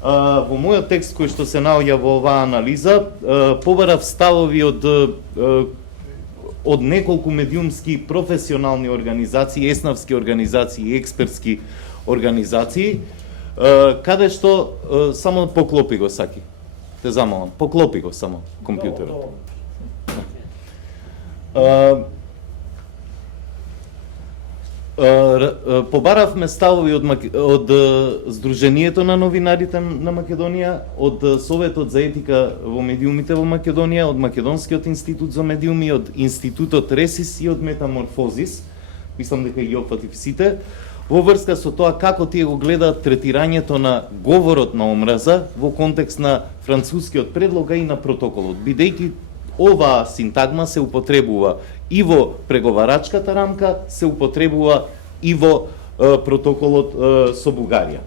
Во мојот текст кој што се наоѓа во оваа анализа, побарав ставови од неколку медиумски професионални организации, еснавски организации, експертски организации, каде што само поклопи го Саки. Те замолам, поклопи го само компјутерот. Побаравме ставови од Сдруженијето на новинарите на Македонија, од Советот за етика во медиумите во Македонија, од Македонскиот институт за медиуми, од Институтот Ресис и од Метаморфозис. Мислам дека ги опфатив сите. Во врска со тоа како тие го гледаат третирањето на говорот на омраза во контекст на францускиот предлог и на протоколот, бидејќи оваа синтагма се употребува и во преговарачката рамка, се употребува и во протоколот со Бугарија.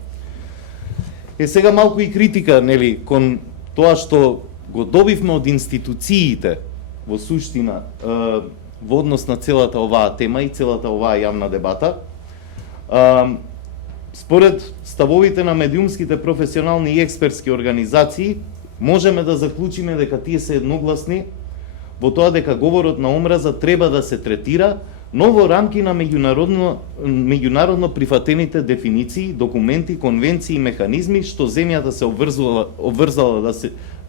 Сега малку и критика, нели, кон тоа што го добивме од институциите во суштина во однос на целата оваа тема и целата оваа јавна дебата. Според ставовите на медиумските професионални и експертски организации, можеме да заклучиме дека тие се едногласни во тоа дека говорот на омраза треба да се третира, но во рамки на меѓународно прифатените дефиниции, документи, конвенции и механизми што земјата се обврзала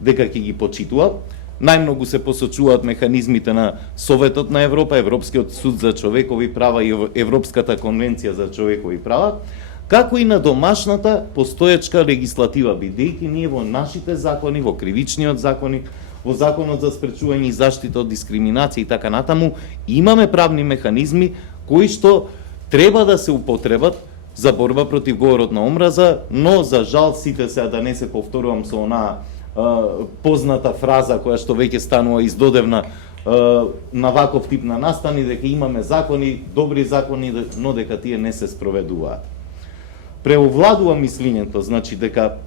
дека ќе ги почитува. Најмногу се посочуваат механизмите на Советот на Европа, Европскиот суд за човекови права и Европската конвенција за човекови права, како и на домашната постоечка легислатива, бидејќи ние во нашите закони, во кривичниот законник, во Законот за спречување и заштита од дискриминација и така натаму, имаме правни механизми кои што треба да се употребат за борба против говорот на омраза, но за жал сите се, да не се повторувам со онаа позната фраза која што веќе станува издодевна на ваков тип на настани, дека имаме закони, добри закони, но дека тие не се спроведуваат. Преовладува мислењето, значи дека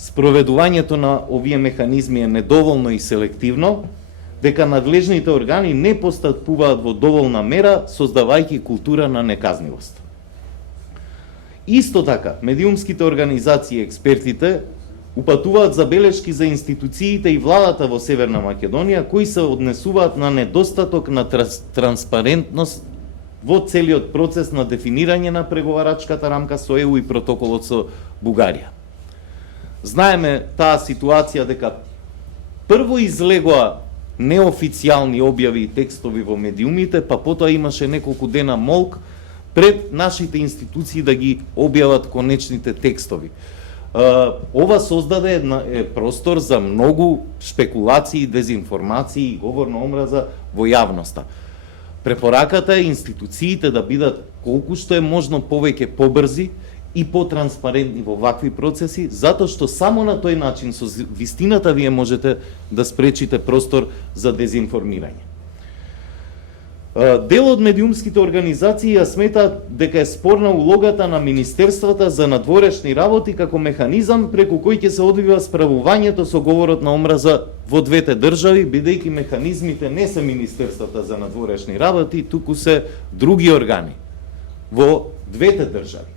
спроведувањето на овие механизми е недоволно и селективно, дека надлежните органи не постапуваат во доволна мера, создавајќи култура на неказнивост. Исто така, медиумските организации и експертите упатуваат забелешки за институциите и владата во Северна Македонија, кои се однесуваат на недостаток на транспарентност во целиот процес на дефинирање на преговарачката рамка со ЕУ и протоколот со Бугарија. Знаеме таа ситуација дека прво излегоа неофицијални објави и текстови во медиумите, па потоа имаше неколку дена молк пред нашите институции да ги објават конечните текстови. Ова создаде простор за многу шпекулации, дезинформации и говор на омраза во јавноста. Препораката е институциите да бидат колку што е можно повеќе побрзи и потранспарентни во вакви процеси, затоа што само на тој начин со вистината вие можете да спречите простор за дезинформирање. Дел од медиумските организации ја сметаат дека е спорна улогата на Министерствата за надворешни работи како механизам преку кој ќе се одвива справувањето со говорот на омраза во двете држави, бидејќи механизмите не се Министерствата за надворешни работи, туку се други органи во двете држави.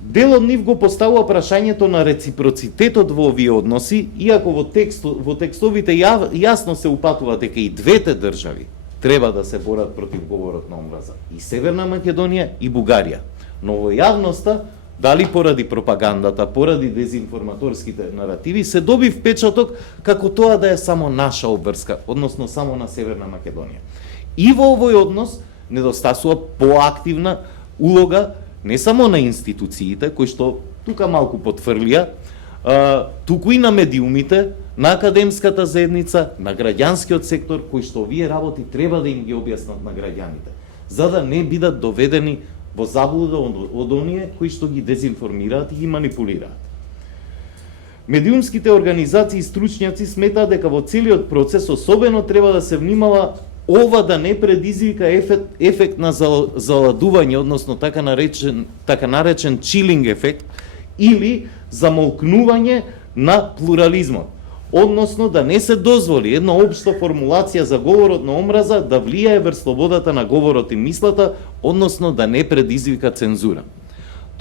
Дел од нив го поставува прашањето на реципроцитетот во овие односи, иако во текстовите јасно се упатува дека и двете држави треба да се борат против говорот на омраза, и Северна Македонија и Бугарија. Но во јавноста, дали поради пропагандата, поради дезинформаторските наративи, се доби впечаток како тоа да е само наша обврска, односно само на Северна Македонија. И во овој однос недостасува поактивна улога не само на институциите, кои што тука малку потврлија, туку и на медиумите, на академската заедница, на граѓанскиот сектор, кои што овие работи треба да им ги објаснат на граѓаните, за да не бидат доведени во заблуда од оние кои што ги дезинформираат и ги манипулираат. Медиумските организации и стручњаци сметаат дека во целиот процес особено треба да се внимава ова да не предизвика ефект на заладување, односно така наречен чилинг ефект, или замолкнување на плурализмот. Односно да не се дозволи една општа формулација за говорот на омраза да влијае врз слободата на говорот и мислата, односно да не предизвика цензура.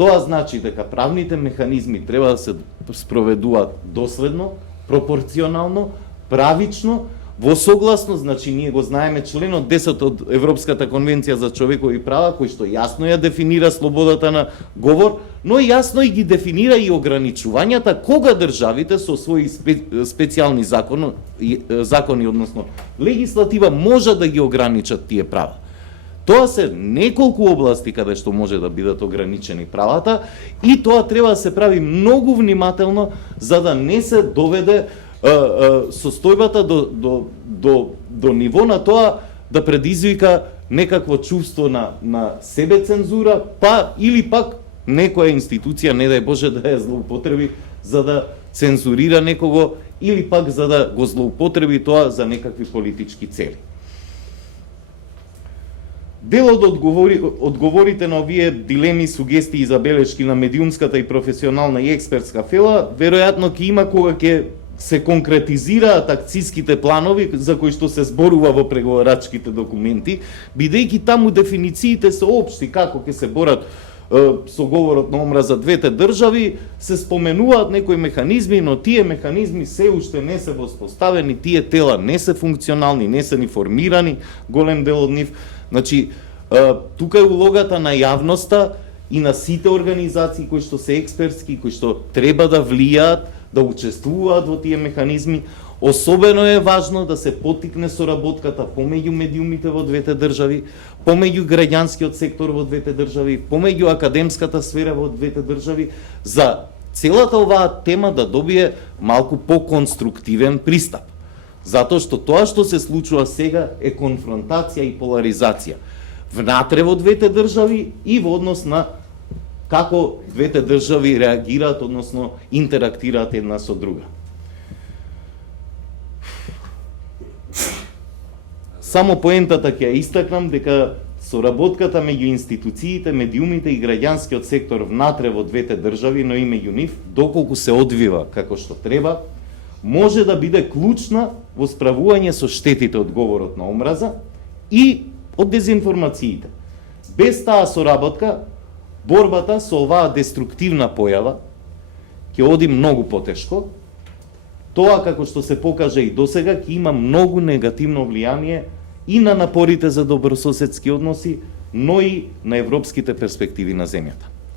Тоа значи дека правните механизми треба да се спроведуваат доследно, пропорционално, правично, во согласно, значи ние го знаеме членот 10 од Европската конвенција за човекови права, кој што јасно ја дефинира слободата на говор, но јасно и ги дефинира и ограничувањата кога државите со своји специјални закони, односно легислатива, може да ги ограничат тие права. Тоа се неколку области каде што може да бидат ограничени правата и тоа треба да се прави многу внимателно за да не се доведе состојбата до ниво на тоа да предизвика некакво чувство на себецензура, па или пак некоја институција, не дај Боже, да ја злоупотреби за да цензурира некого или пак за да го злоупотреби тоа за некакви политички цели. Дел од одговорите на овие дилеми, сугестии и забелешки на медиумската и професионална и експертска фела, веројатно ќе има кога ќе се конкретизираат акциските планови за кои што се зборува во преговарачките документи, бидејќи таму дефинициите се општи како ќе се борат со говорот на омраза двете држави, се споменуваат некои механизми, но тие механизми се уште не се воспоставени, тие тела не се функционални, не се ни формирани, голем дел од нив. Значи, тука е улогата на јавноста и на сите организации кои што се експертски, кои што треба да влијаат, да учествуваат во тие механизми. Особено е важно да се поттикне соработката помеѓу медиумите во двете држави, помеѓу граѓанскиот сектор во двете држави, помеѓу академската сфера во двете држави, за целата оваа тема да добие малку по-конструктивен пристап. Затоа што тоа што се случува сега е конфронтација и поларизација внатре во двете држави и во однос на како двете држави реагираат, односно интерактираат една со друга. Само поентата ќе ја истакнам дека соработката меѓу институциите, медиумите и граѓанскиот сектор внатре во двете држави, но и меѓу нив, доколку се одвива како што треба, може да биде клучна во справување со штетите од говорот на омраза и од дезинформациите. Без таа соработка, борбата со оваа деструктивна појава ќе оди многу потешко. Тоа, како што се покажа и досега, ќе има многу негативно влијание и на напорите за добрососедски односи, но и на европските перспективи на земјата.